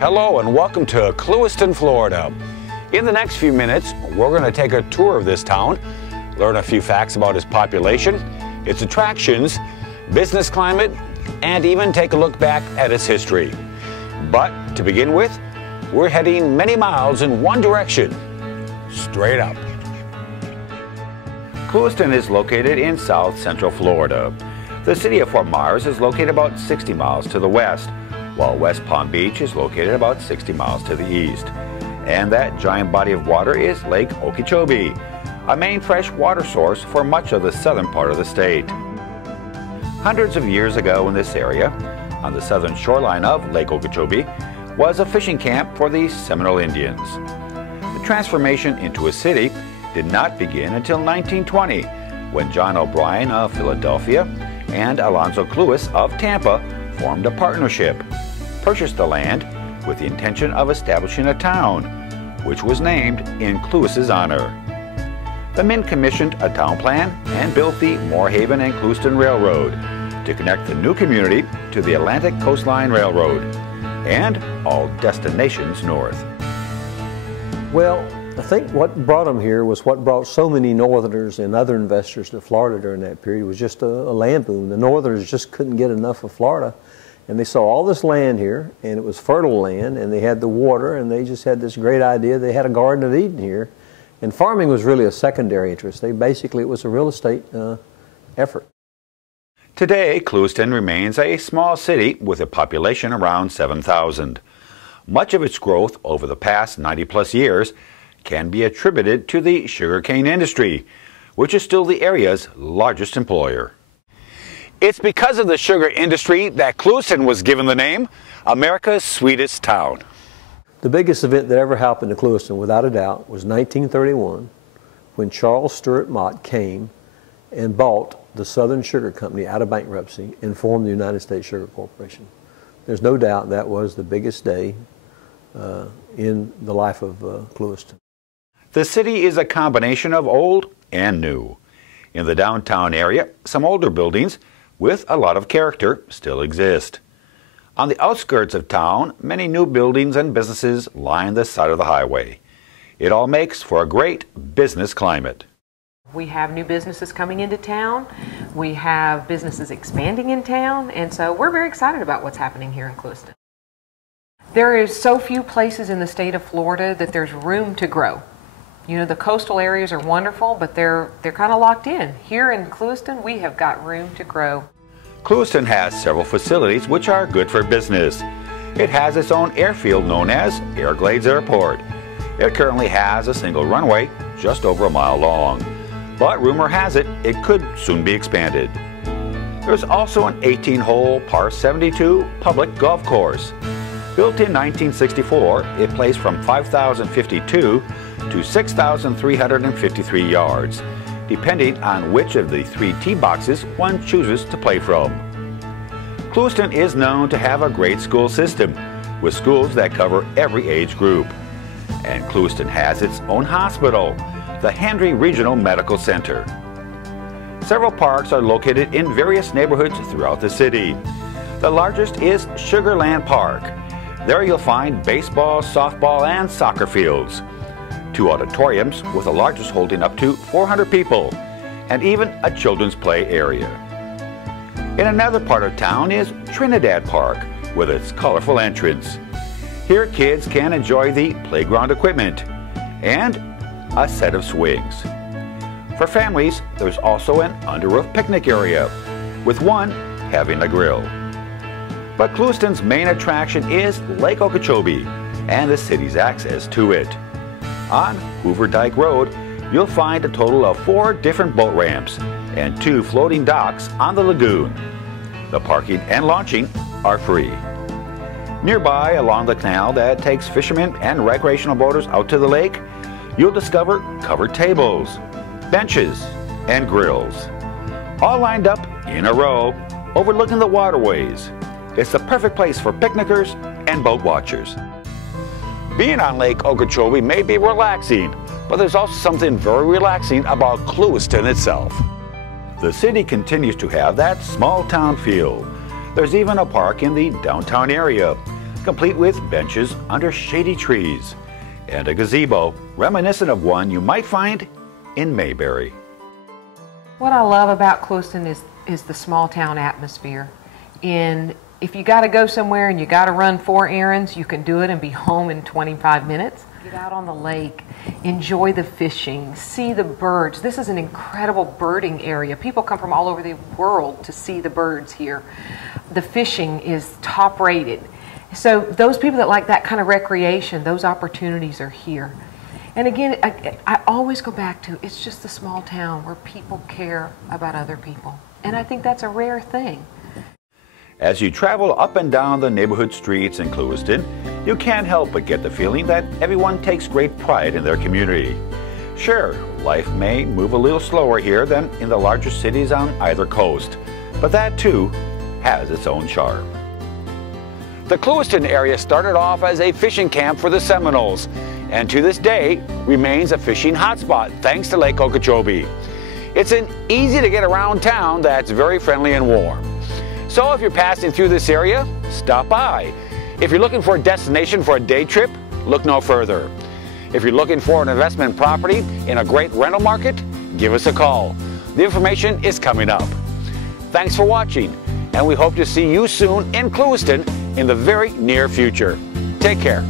Hello and welcome to Clewiston, Florida. In the next few minutes, we're going to take a tour of this town, learn a few facts about its population, its attractions, business climate, and even take a look back at its history. But to begin with, we're heading many miles in one direction, straight up. Clewiston is located in south central Florida. The city of Fort Myers is located about 60 miles to the west, while West Palm Beach is located about 60 miles to the east. And that giant body of water is Lake Okeechobee, a main fresh water source for much of the southern part of the state. Hundreds of years ago in this area, on the southern shoreline of Lake Okeechobee, was a fishing camp for the Seminole Indians. The transformation into a city did not begin until 1920, when John O'Brien of Philadelphia and Alonzo Clewis of Tampa formed a partnership, purchased the land with the intention of establishing a town, which was named in Clewis's honor. The men commissioned a town plan and built the Moorhaven and Clewiston Railroad to connect the new community to the Atlantic Coastline Railroad and all destinations north. Well, I think what brought them here was what brought so many Northerners and other investors to Florida during that period was just a land boom. The Northerners just couldn't get enough of Florida. And they saw all this land here, and it was fertile land, and they had the water, and they just had this great idea. They had a Garden of Eden here, and farming was really a secondary interest. It was a real estate effort. Today, Clewiston remains a small city with a population around 7,000. Much of its growth over the past 90-plus years can be attributed to the sugarcane industry, which is still the area's largest employer. It's because of the sugar industry that Clewiston was given the name America's Sweetest Town. The biggest event that ever happened to Clewiston, without a doubt, was 1931, when Charles Stewart Mott came and bought the Southern Sugar Company out of bankruptcy and formed the United States Sugar Corporation. There's no doubt that was the biggest day in the life of Clewiston. The city is a combination of old and new. In the downtown area, some older buildings with a lot of character still exist. On the outskirts of town, many new buildings and businesses line the side of the highway. It all makes for a great business climate. We have new businesses coming into town. We have businesses expanding in town, and so we're very excited about what's happening here in Clewiston. There is so few places in the state of Florida that there's room to grow. You know, the coastal areas are wonderful, but they're kind of locked in. Here in Clewiston, we have got room to grow. Clewiston has several facilities which are good for business. It has its own airfield known as Everglades Airport. It currently has a single runway just over a mile long, but rumor has it could soon be expanded. There's also an 18-hole par 72 public golf course. Built in 1964, it plays from 5,052 to 6,353 yards, depending on which of the 3 tee boxes one chooses to play from. Clewiston is known to have a great school system, with schools that cover every age group. And Clewiston has its own hospital, the Henry Regional Medical Center. Several parks are located in various neighborhoods throughout the city. The largest is Sugarland Park. There you'll find baseball, softball, and soccer fields. 2 auditoriums with the largest holding up to 400 people, and even a children's play area. In another part of town is Trinidad Park with its colorful entrance. Here kids can enjoy the playground equipment and a set of swings. For families, there's also an under-roof picnic area, with one having a grill. But Clewiston's main attraction is Lake Okeechobee and the city's access to it. On Hoover Dike Road, you'll find a total of 4 different boat ramps and 2 floating docks on the lagoon. The parking and launching are free. Nearby, along the canal that takes fishermen and recreational boaters out to the lake, you'll discover covered tables, benches, and grills, all lined up in a row, overlooking the waterways. It's the perfect place for picnickers and boat watchers. Being on Lake Okeechobee may be relaxing, but there's also something very relaxing about Clewiston itself. The city continues to have that small town feel. There's even a park in the downtown area, complete with benches under shady trees, and a gazebo reminiscent of one you might find in Mayberry. What I love about Clewiston is the small town atmosphere. If you got to go somewhere and you got to run 4 errands, you can do it and be home in 25 minutes. Get out on the lake, enjoy the fishing, see the birds. This is an incredible birding area. People come from all over the world to see the birds here. The fishing is top rated. So those people that like that kind of recreation, those opportunities are here. And again, I always go back to, it's just a small town where people care about other people. And I think that's a rare thing. As you travel up and down the neighborhood streets in Clewiston, you can't help but get the feeling that everyone takes great pride in their community. Sure, life may move a little slower here than in the larger cities on either coast, but that too has its own charm. The Clewiston area started off as a fishing camp for the Seminoles, and to this day remains a fishing hotspot thanks to Lake Okeechobee. It's an easy to get around town that's very friendly and warm. So if you're passing through this area, stop by. If you're looking for a destination for a day trip, look no further. If you're looking for an investment property in a great rental market, give us a call. The information is coming up. Thanks for watching, and we hope to see you soon in Clewiston in the very near future. Take care.